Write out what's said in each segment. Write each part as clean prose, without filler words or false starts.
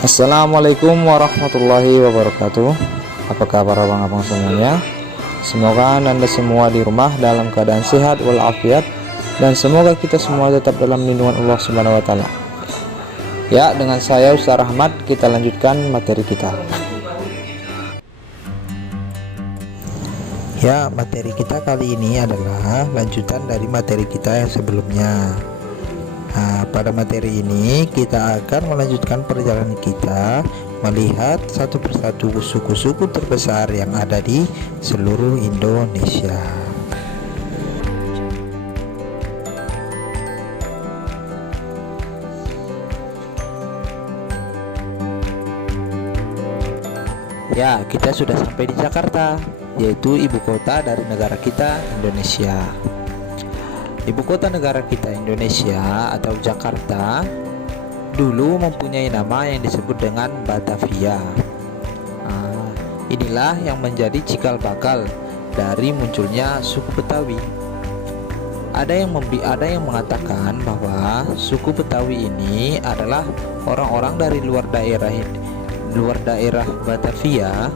Assalamualaikum warahmatullahi wabarakatuh. Apa kabar abang-abang semuanya? Semoga Anda semua di rumah dalam keadaan sehat walafiat, dan semoga kita semua tetap dalam lindungan Allah Subhanahu wa taala. Ya, dengan saya Ustaz Rahmat, kita lanjutkan materi kita. Ya, materi kita kali ini adalah lanjutan dari materi kita yang sebelumnya. Nah, pada materi ini kita akan melanjutkan perjalanan kita melihat satu persatu suku-suku terbesar yang ada di seluruh Indonesia. Ya, kita sudah sampai di Jakarta, yaitu ibu kota dari negara kita, Indonesia. Ibu kota negara kita Indonesia atau Jakarta dulu mempunyai nama yang disebut dengan Batavia. Inilah yang menjadi cikal bakal dari munculnya suku Betawi. Ada yang mengatakan bahwa suku Betawi ini adalah orang-orang dari luar daerah Batavia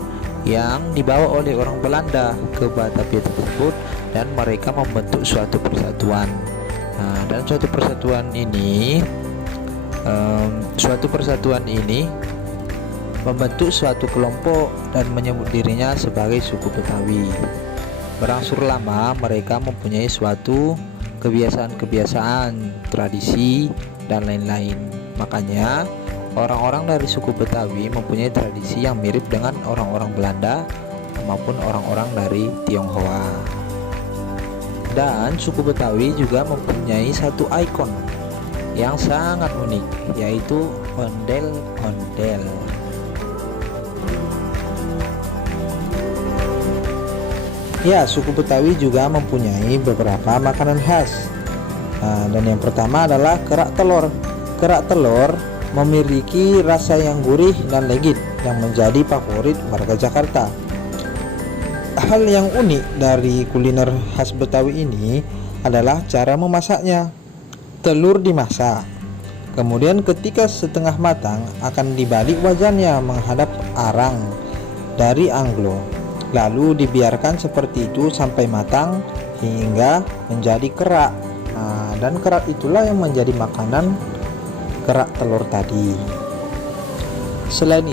yang dibawa oleh orang Belanda ke Batavia tersebut, dan mereka membentuk suatu persatuan. Dan suatu persatuan ini membentuk suatu kelompok dan menyebut dirinya sebagai suku Betawi. Berangsur lama mereka mempunyai suatu kebiasaan-kebiasaan, tradisi, dan lain-lain. Makanya orang-orang dari suku Betawi mempunyai tradisi yang mirip dengan orang-orang Belanda maupun orang-orang dari Tionghoa. Dan suku Betawi juga mempunyai satu ikon yang sangat unik, yaitu ondel-ondel. Ya, suku Betawi juga mempunyai beberapa makanan khas. Dan yang pertama adalah kerak telur. Kerak telur memiliki rasa yang gurih dan legit yang menjadi favorit warga Jakarta. Hal yang unik dari kuliner khas Betawi ini adalah cara memasaknya. Telur dimasak, kemudian ketika setengah matang akan dibalik wajannya menghadap arang dari anglo, lalu dibiarkan seperti itu sampai matang hingga menjadi kerak. Dan kerak itulah yang menjadi makanan kerak telur tadi. Selain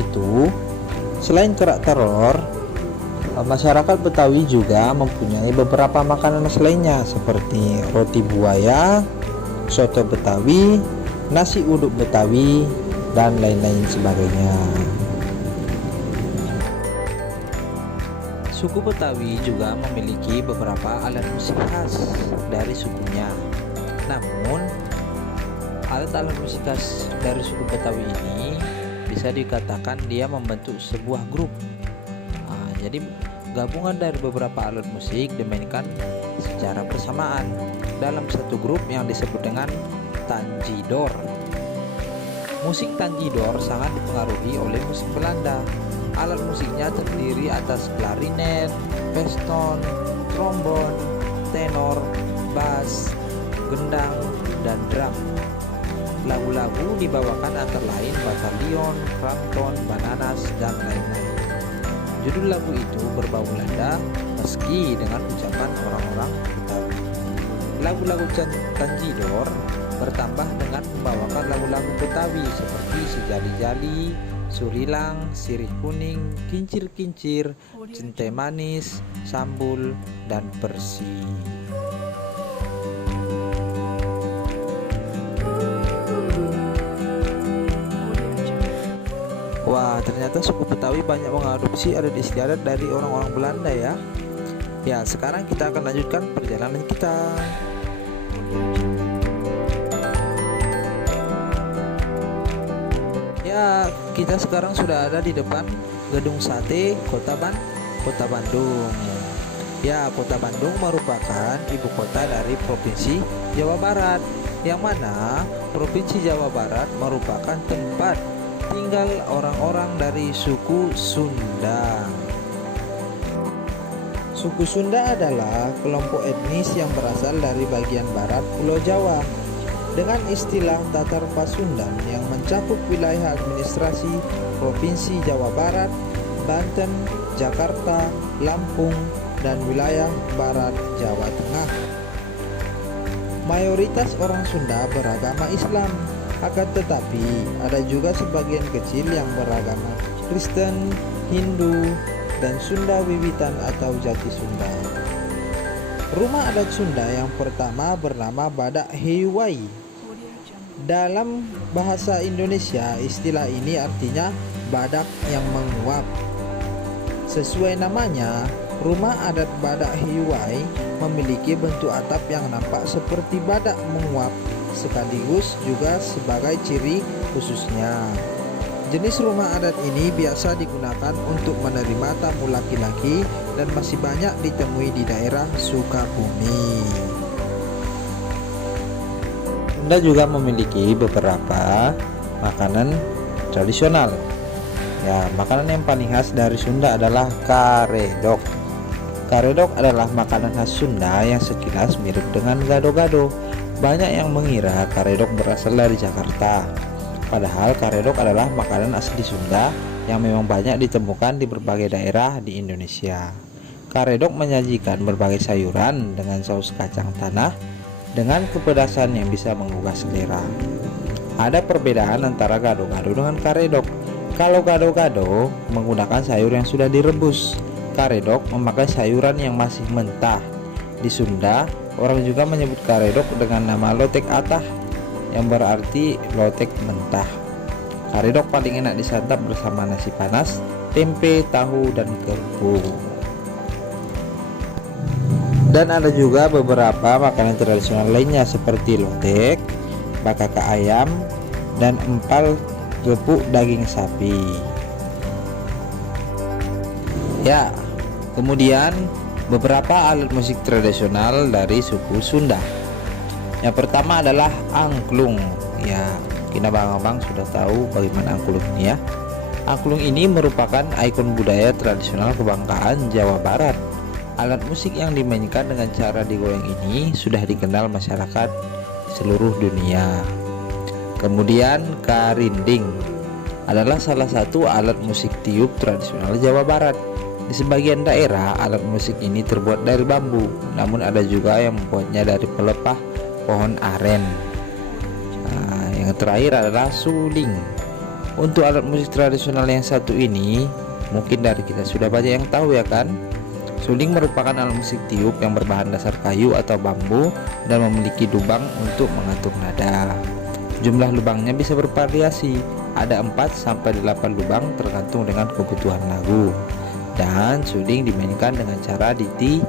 kerak telur, masyarakat Betawi juga mempunyai beberapa makanan lainnya seperti roti buaya, soto Betawi, nasi uduk Betawi, dan lain-lain sebagainya. Suku Betawi juga memiliki beberapa alat musik khas dari sukunya. Namun, alat-alat musik khas dari suku Betawi ini bisa dikatakan dia membentuk sebuah grup. Jadi gabungan dari beberapa alat musik dimainkan secara bersamaan dalam satu grup yang disebut dengan tanjidor. Musik tanjidor sangat dipengaruhi oleh musik Belanda. Alat musiknya terdiri atas klarinet, peston, trombon, tenor, bass, gendang, dan drum. Lagu-lagu dibawakan antara lain Batalion, Kramton, Bananas, dan lain-lain. Judul lagu itu berbau Belanda meski dengan ucapan orang-orang Betawi. Lagu-lagu tanjidor bertambah dengan membawakan lagu-lagu Betawi seperti Sejali-jali, Surilang, Sirih kuning, Kincir-kincir, Cente manis, Sambul, dan Persi. Wah, ternyata suku Betawi banyak mengadopsi adat istiadat dari orang-orang Belanda ya. Ya, sekarang kita akan lanjutkan perjalanan kita. Ya, kita sekarang sudah ada di depan Gedung Sate Kota Bandung. Ya, Kota Bandung merupakan ibu kota dari Provinsi Jawa Barat, yang mana Provinsi Jawa Barat merupakan tempat tinggal orang-orang dari suku Sunda. Suku Sunda adalah kelompok etnis yang berasal dari bagian barat Pulau Jawa. dengan istilah Tatar Pasundan yang mencakup wilayah administrasi Provinsi Jawa Barat, Banten, Jakarta, Lampung, dan wilayah Barat Jawa Tengah. Mayoritas orang Sunda beragama Islam, akan tetapi ada juga sebagian kecil yang beragama Kristen, Hindu, dan Sunda Wiwitan atau Jati Sunda. Rumah adat Sunda yang pertama bernama Badak Heyuwai. Dalam bahasa Indonesia, istilah ini artinya badak yang menguap. Sesuai namanya, rumah adat Badak Heyuwai memiliki bentuk atap yang nampak seperti badak menguap, sekaligus juga sebagai ciri khususnya. Jenis rumah adat ini biasa digunakan untuk menerima tamu laki-laki dan masih banyak ditemui di daerah Sukabumi. Sunda juga memiliki beberapa makanan tradisional. Ya, makanan yang paling khas dari Sunda adalah karedok. Karedok adalah makanan khas Sunda yang sekilas mirip dengan gado-gado. Banyak yang mengira karedok berasal dari Jakarta. Padahal karedok adalah makanan asli Sunda yang memang banyak ditemukan di berbagai daerah di Indonesia. Karedok menyajikan berbagai sayuran dengan saus kacang tanah dengan kepedasan yang bisa menggugah selera. Ada perbedaan antara gado-gado dengan karedok. Kalau gado-gado menggunakan sayur yang sudah direbus, karedok memakai sayuran yang masih mentah. Di Sunda, orang juga menyebut karedok dengan nama lotek atah, yang berarti lotek mentah. Karedok paling enak disantap bersama nasi panas, tempe, tahu, dan kerupuk. Dan ada juga beberapa makanan tradisional lainnya seperti lotek, bakaka ayam, dan empal gepuk daging sapi. Ya, kemudian beberapa alat musik tradisional dari suku Sunda. Yang pertama adalah angklung. Ya, mungkin abang-abang sudah tahu bagaimana angklung ini ya. Angklung ini merupakan ikon budaya tradisional kebanggaan Jawa Barat. Alat musik yang dimainkan dengan cara digoyang ini sudah dikenal masyarakat seluruh dunia. Kemudian karinding adalah salah satu alat musik tiup tradisional Jawa Barat. Di sebagian daerah alat musik ini terbuat dari bambu, namun ada juga yang membuatnya dari pelepah pohon aren. Yang terakhir adalah suling. Untuk alat musik tradisional yang satu ini mungkin dari kita sudah banyak yang tahu ya kan. Suling merupakan alat musik tiup yang berbahan dasar kayu atau bambu dan memiliki lubang untuk mengatur nada. Jumlah lubangnya bisa bervariasi, ada 4-8 lubang tergantung dengan kebutuhan lagu. Dan suling dimainkan dengan cara ditiup.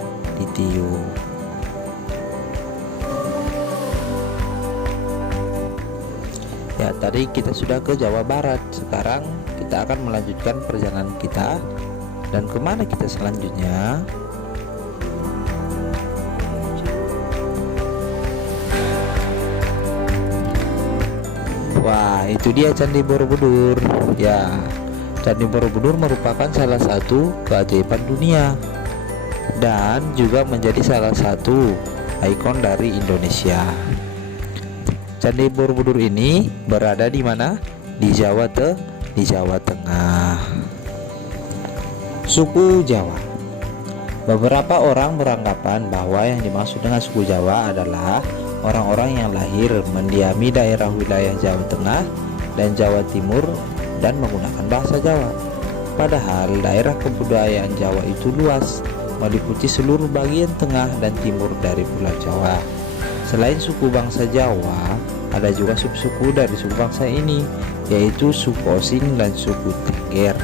Ya, tadi kita sudah ke Jawa Barat. Sekarang kita akan melanjutkan perjalanan kita. Dan kemana kita selanjutnya? Wah, itu dia Candi Borobudur. Ya, Candi Borobudur merupakan salah satu keajaiban dunia dan juga menjadi salah satu ikon dari Indonesia. Candi Borobudur ini berada di mana? Di Jawa Tengah. Suku Jawa. Beberapa orang beranggapan bahwa yang dimaksud dengan suku Jawa adalah orang-orang yang lahir mendiami daerah wilayah Jawa Tengah dan Jawa Timur dan menggunakan bahasa Jawa. Padahal daerah kebudayaan Jawa itu luas, meliputi seluruh bagian tengah dan timur dari Pulau Jawa. Selain suku bangsa Jawa, ada juga subsuku dari suku bangsa ini, yaitu suku Osing dan suku Tengger.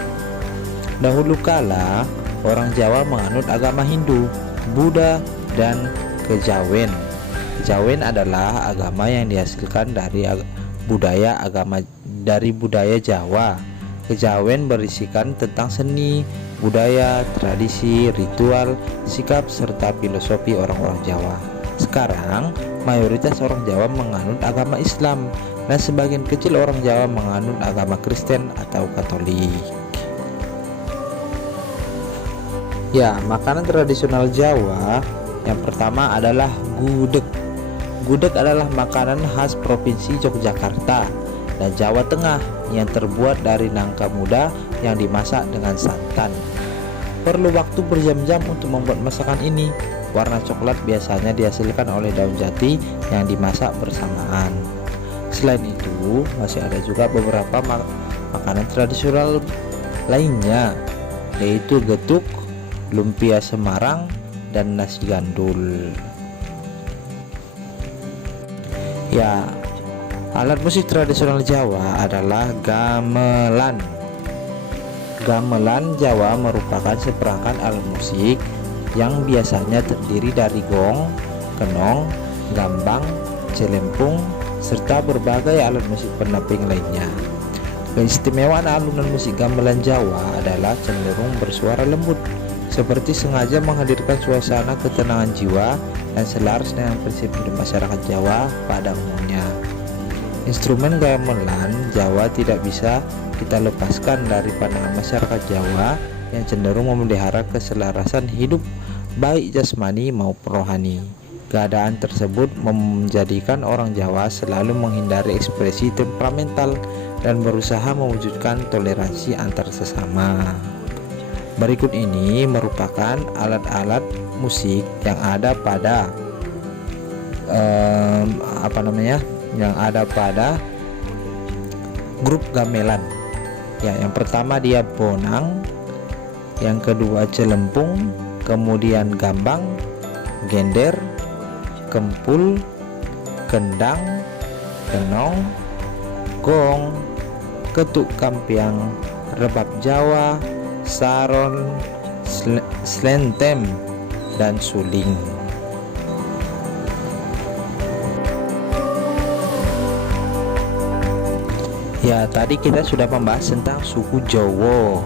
Dahulu kala, orang Jawa menganut agama Hindu, Buddha, dan Kejawen. Kejawen adalah agama yang dihasilkan dari budaya Jawa. Kejawen berisikan tentang seni, budaya, tradisi, ritual, sikap, serta filosofi orang-orang Jawa. Sekarang, mayoritas orang Jawa menganut agama Islam, dan sebagian kecil orang Jawa menganut agama Kristen atau Katolik. Ya, makanan tradisional Jawa yang pertama adalah gudeg. Gudeg adalah makanan khas Provinsi Yogyakarta dan Jawa Tengah yang terbuat dari nangka muda yang dimasak dengan santan. Perlu waktu berjam-jam untuk membuat masakan ini. Warna coklat biasanya dihasilkan oleh daun jati yang dimasak bersamaan. Selain itu, masih ada juga beberapa makanan tradisional lainnya, yaitu getuk, lumpia Semarang, dan nasi gandul. Ya, alat musik tradisional Jawa adalah gamelan. Gamelan Jawa merupakan seperangkat alat musik yang biasanya terdiri dari gong, kenong, gambang, celempung, serta berbagai alat musik pendamping lainnya. Keistimewaan alunan musik gamelan Jawa adalah cenderung bersuara lembut, seperti sengaja menghadirkan suasana ketenangan jiwa dan selaras dengan prinsip hidup masyarakat Jawa pada umumnya. Instrumen gamelan Jawa tidak bisa kita lepaskan dari pandangan masyarakat Jawa yang cenderung memelihara keselarasan hidup baik jasmani maupun rohani. Keadaan tersebut menjadikan orang Jawa selalu menghindari ekspresi temperamental dan berusaha mewujudkan toleransi antar sesama. Berikut ini merupakan alat-alat musik yang ada pada grup gamelan. Ya, yang pertama dia bonang, yang kedua celempung, kemudian gambang, gender, kempul, kendang, kenong, gong, ketuk kampiang, rebab Jawa, saron, slentem, dan suling. Ya, tadi kita sudah membahas tentang suku Jawa.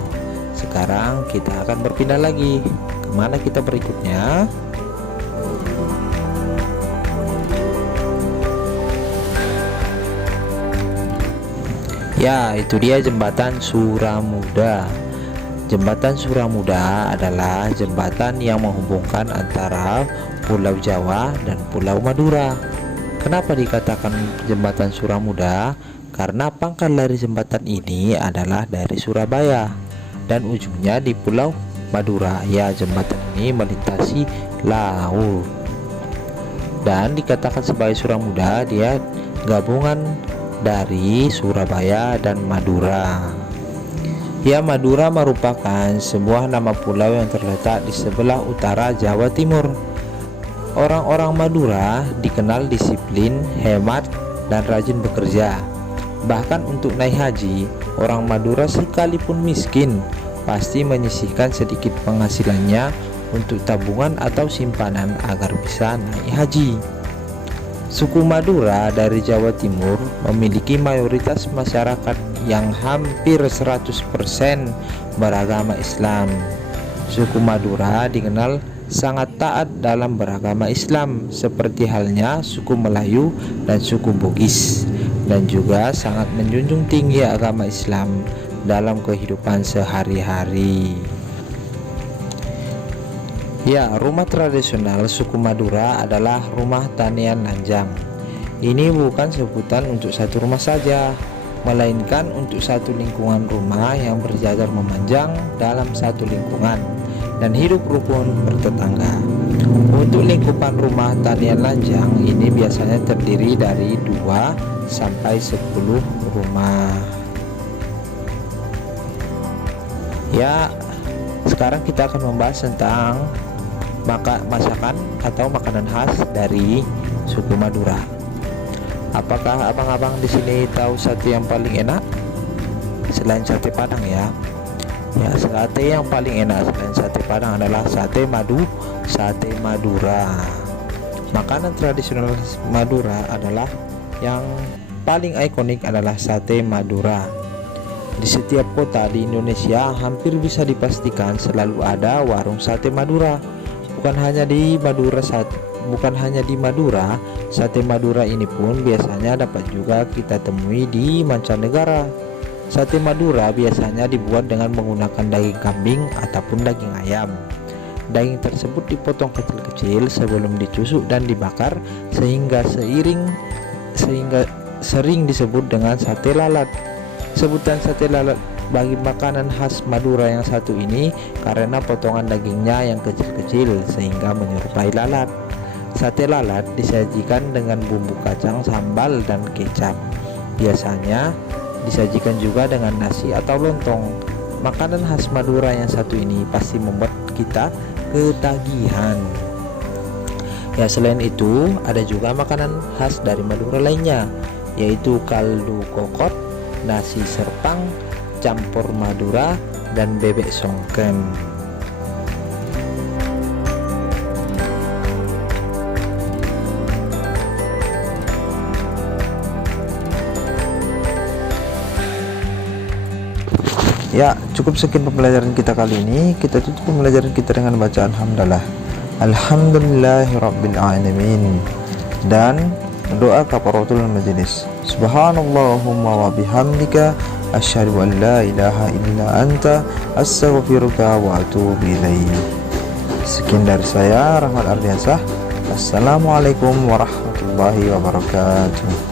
Sekarang kita akan berpindah lagi. Kemana kita berikutnya? Ya, itu dia jembatan Suramuda. Jembatan Suramuda adalah jembatan yang menghubungkan antara Pulau Jawa dan Pulau Madura. Kenapa dikatakan jembatan Suramuda? Karena pangkal dari jembatan ini adalah dari Surabaya dan ujungnya di Pulau Madura. Ya, jembatan ini melintasi laut dan dikatakan sebagai Suramuda. Dia gabungan dari Surabaya dan Madura. Ya, Madura merupakan sebuah nama pulau yang terletak di sebelah utara Jawa Timur. Orang-orang Madura dikenal disiplin, hemat, dan rajin bekerja. Bahkan untuk naik haji, orang Madura sekalipun miskin pasti menyisihkan sedikit penghasilannya untuk tabungan atau simpanan agar bisa naik haji. Suku Madura dari Jawa Timur memiliki mayoritas masyarakat yang hampir 100% beragama Islam. Suku Madura dikenal sangat taat dalam beragama Islam, seperti halnya suku Melayu dan suku Bugis, dan juga sangat menjunjung tinggi agama Islam dalam kehidupan sehari-hari. Ya, rumah tradisional suku Madura adalah rumah tanian Lanjang. Ini bukan sebutan untuk satu rumah saja, melainkan untuk satu lingkungan rumah yang berjajar memanjang dalam satu lingkungan dan hidup rukun bertetangga. Untuk lingkupan rumah tanian Lanjang ini biasanya terdiri dari 2 sampai 10 rumah. Ya, sekarang kita akan membahas tentang masakan atau makanan khas dari suku Madura. Apakah abang-abang di sini tahu sate yang paling enak selain sate Padang ya? Ya, sate yang paling enak selain sate Padang adalah sate Madura. Makanan tradisional Madura adalah yang paling ikonik adalah sate Madura. Di setiap kota di Indonesia hampir bisa dipastikan selalu ada warung sate Madura. Bukan hanya di Madura, sate Madura ini pun biasanya dapat juga kita temui di mancanegara. Sate Madura biasanya dibuat dengan menggunakan daging kambing ataupun daging ayam. Daging tersebut dipotong kecil-kecil sebelum ditusuk dan dibakar sehingga sering disebut dengan sate lalat. Sebutan sate lalat bagi makanan khas Madura yang satu ini karena potongan dagingnya yang kecil-kecil sehingga menyerupai lalat. Sate lalat disajikan dengan bumbu kacang, sambal, dan kecap. Biasanya disajikan juga dengan nasi atau lontong. Makanan khas Madura yang satu ini pasti membuat kita ketagihan. Ya, selain itu ada juga makanan khas dari Madura lainnya, yaitu kaldu kokot, nasi serpang, campur Madura, dan bebek songkem. Ya, cukup sekian pembelajaran kita kali ini. Kita tutup pembelajaran kita dengan bacaan hamdalah. Alhamdulillahirabbil alamin. Dan doa kafaratul majelis. Subhanallahumma wa bihamdika asyhadu an la ilaha illa anta astaghfiruka wa atubu ilaik. Sekian dari saya, Rahmat Ardiansah. Assalamualaikum warahmatullahi wabarakatuh.